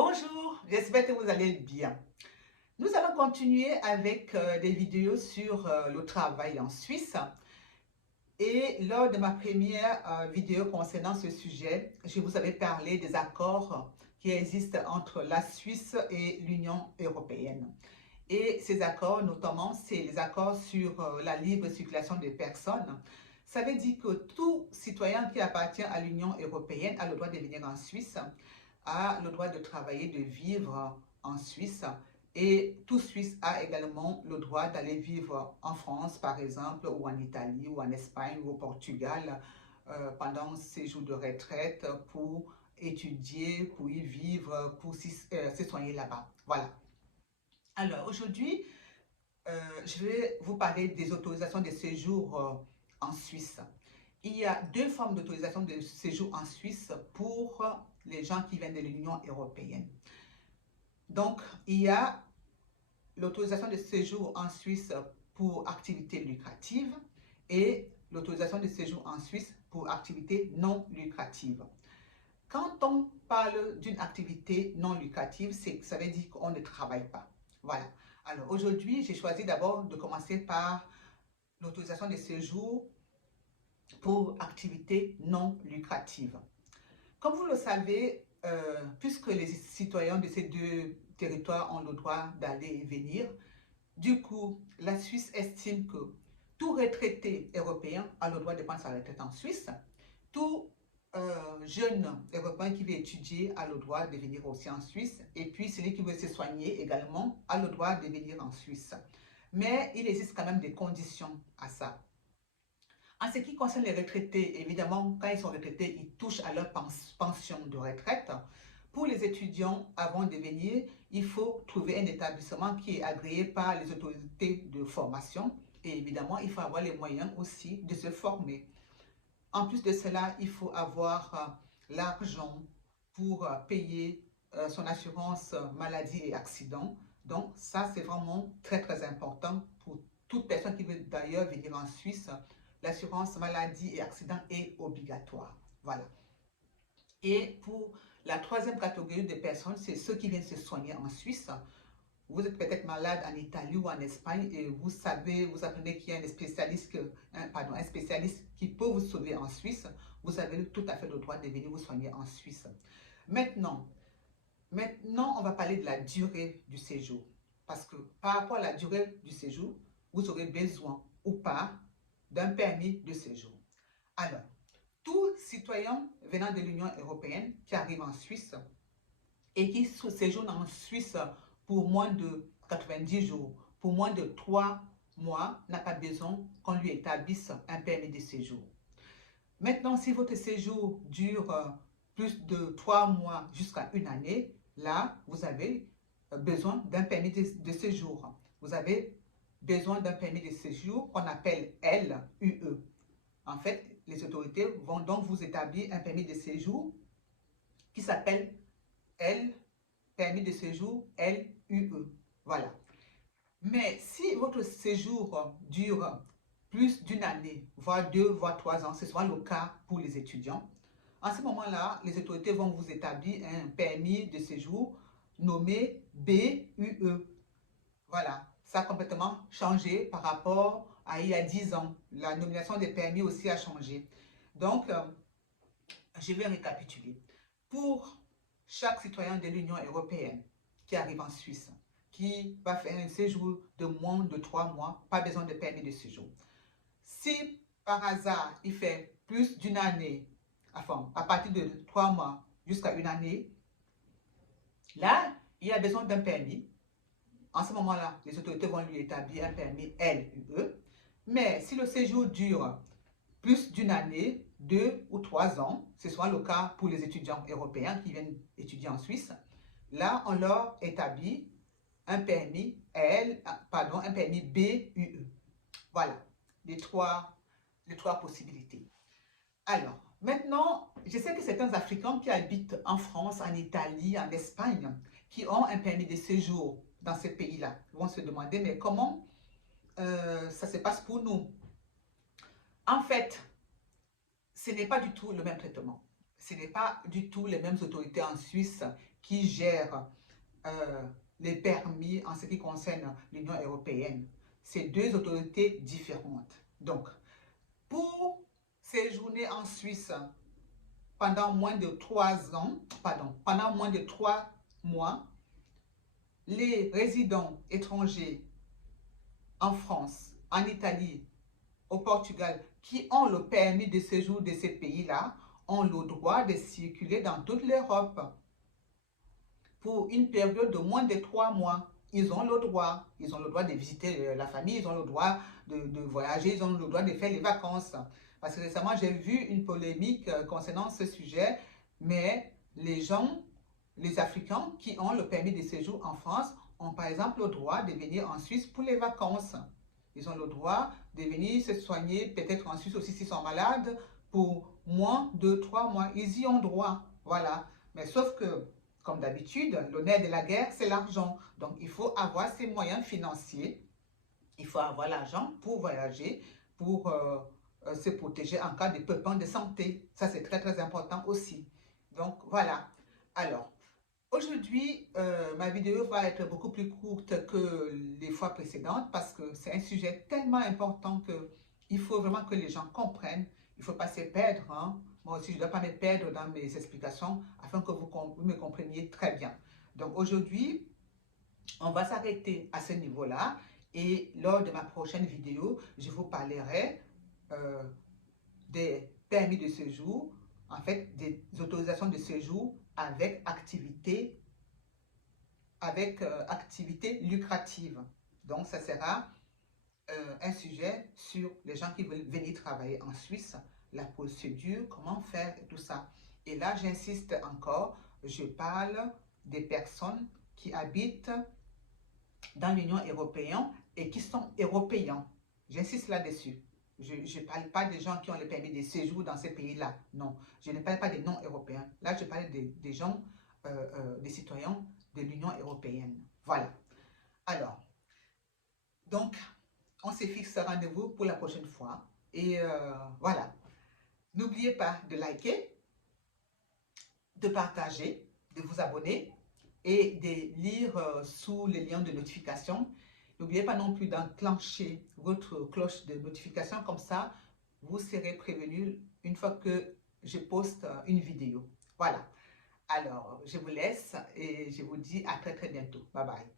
Bonjour, j'espère que vous allez bien. Nous allons continuer avec des vidéos sur le travail en Suisse. Et lors de ma première vidéo concernant ce sujet, je vous avais parlé des accords qui existent entre la Suisse et l'Union européenne. Et ces accords, notamment, c'est les accords sur la libre circulation des personnes. Ça veut dire que tout citoyen qui appartient à l'Union européenne a le droit de venir en Suisse, a le droit de travailler, de vivre en Suisse. Et tout Suisse a également le droit d'aller vivre en France, par exemple, ou en Italie, ou en Espagne, ou au Portugal, pendant ses jours de retraite pour étudier, pour y vivre, pour se soigner là-bas. Voilà. Alors, aujourd'hui, je vais vous parler des autorisations de séjour en Suisse. Il y a deux formes d'autorisation de séjour en Suisse pour les gens qui viennent de l'Union européenne. Donc, il y a l'autorisation de séjour en Suisse pour activités lucratives et l'autorisation de séjour en Suisse pour activités non lucratives. Quand on parle d'une activité non lucrative, ça veut dire qu'on ne travaille pas. Voilà. Alors aujourd'hui, j'ai choisi d'abord de commencer par l'autorisation de séjour pour activités non lucratives. Comme vous le savez, puisque les citoyens de ces deux territoires ont le droit d'aller et venir, du coup, la Suisse estime que tout retraité européen a le droit de prendre sa retraite en Suisse. Tout jeune européen qui veut étudier a le droit de venir aussi en Suisse. Et puis, celui qui veut se soigner également a le droit de venir en Suisse. Mais il existe quand même des conditions à ça. En ce qui concerne les retraités, évidemment, quand ils sont retraités, ils touchent à leur pension de retraite. Pour les étudiants, avant de venir, il faut trouver un établissement qui est agréé par les autorités de formation. Et évidemment, il faut avoir les moyens aussi de se former. En plus de cela, il faut avoir l'argent pour payer son assurance maladie et accident. Donc, ça, c'est vraiment très, très important pour toute personne qui veut d'ailleurs venir en Suisse. L'assurance maladie et accident est obligatoire. Voilà. Et pour la troisième catégorie de personnes, c'est ceux qui viennent se soigner en Suisse. Vous êtes peut-être malade en Italie ou en Espagne et vous savez, vous apprenez qu'il y a un spécialiste qui peut vous sauver en Suisse. Vous avez tout à fait le droit de venir vous soigner en Suisse. Maintenant, on va parler de la durée du séjour. Parce que par rapport à la durée du séjour, vous aurez besoin ou pas d'un permis de séjour. Alors, tout citoyen venant de l'Union européenne qui arrive en Suisse et qui séjourne en Suisse pour moins de 90 jours, pour moins de 3 mois, n'a pas besoin qu'on lui établisse un permis de séjour. Maintenant, si votre séjour dure plus de 3 mois jusqu'à une année, là, vous avez besoin d'un permis de séjour. Vous avez besoin d'un permis de séjour qu'on appelle LUE. En fait, les autorités vont donc vous établir un permis de séjour qui s'appelle permis de séjour LUE. Voilà. Mais si votre séjour dure plus d'une année, voire 2, voire 3 ans, ce sera le cas pour les étudiants. En ce moment-là, les autorités vont vous établir un permis de séjour nommé BUE. Voilà, ça a complètement changé par rapport à il y a 10 ans. La nomination des permis aussi a changé. Donc, je vais récapituler. Pour chaque citoyen de l'Union européenne qui arrive en Suisse, qui va faire un séjour de moins de 3 mois, pas besoin de permis de séjour. Si par hasard, il fait plus d'une année, enfin, à partir de 3 mois jusqu'à une année, là, il y a besoin d'un permis. En ce moment-là, les autorités vont lui établir un permis LUE. Mais si le séjour dure plus d'une année, 2 ou 3 ans, ce sera le cas pour les étudiants européens qui viennent étudier en Suisse, là, on leur établit un permis un permis BUE. Voilà, les trois possibilités. Alors, maintenant, je sais que certains Africains qui habitent en France, en Italie, en Espagne, qui ont un permis de séjour dans ces pays-là, vont se demander, mais comment ça se passe pour nous? En fait, ce n'est pas du tout le même traitement. Ce n'est pas du tout les mêmes autorités en Suisse qui gère les permis en ce qui concerne l'Union européenne. C'est deux autorités différentes. Donc, pour séjourner en Suisse pendant moins de 3 ans, pendant moins de 3 mois, les résidents étrangers en France, en Italie, au Portugal, qui ont le permis de séjour de ces pays-là, ont le droit de circuler dans toute l'Europe pour une période de moins de 3 mois. Ils ont le droit. Ils ont le droit de visiter la famille, ils ont le droit de voyager, ils ont le droit de faire les vacances. Parce que récemment, j'ai vu une polémique concernant ce sujet, mais les gens, les Africains qui ont le permis de séjour en France ont par exemple le droit de venir en Suisse pour les vacances. Ils ont le droit de venir se soigner, peut-être en Suisse aussi s'ils sont malades, pour moins de 3 mois. Ils y ont droit. Voilà. Mais sauf que, comme d'habitude, le nerf de la guerre, c'est l'argent. Donc, il faut avoir ses moyens financiers. Il faut avoir l'argent pour voyager, pour se protéger en cas de pépins de santé. Ça, c'est très, très important aussi. Donc, voilà. Alors, aujourd'hui, ma vidéo va être beaucoup plus courte que les fois précédentes parce que c'est un sujet tellement important qu'il faut vraiment que les gens comprennent. Il ne faut pas se perdre, hein. Moi aussi, je ne dois pas me perdre dans mes explications afin que vous me compreniez très bien. Donc aujourd'hui, on va s'arrêter à ce niveau-là et lors de ma prochaine vidéo, je vous parlerai euh, des permis de séjour, en fait des autorisations de séjour avec activité lucrative. Donc ça sera un sujet sur les gens qui veulent venir travailler en Suisse, la procédure, comment faire et tout ça. Et là, j'insiste encore, je parle des personnes qui habitent dans l'Union européenne et qui sont européens. J'insiste là-dessus. Je ne parle pas des gens qui ont le permis de séjour dans ces pays-là. Non, je ne parle pas des non-européens. Là, je parle des gens, des citoyens de l'Union européenne. Voilà. Alors, donc, on se fixe rendez-vous pour la prochaine fois. Et voilà. N'oubliez pas de liker, de partager, de vous abonner et de lire sous les liens de notification. N'oubliez pas non plus d'enclencher votre cloche de notification, comme ça, vous serez prévenu une fois que je poste une vidéo. Voilà. Alors, je vous laisse et je vous dis à très très bientôt. Bye bye.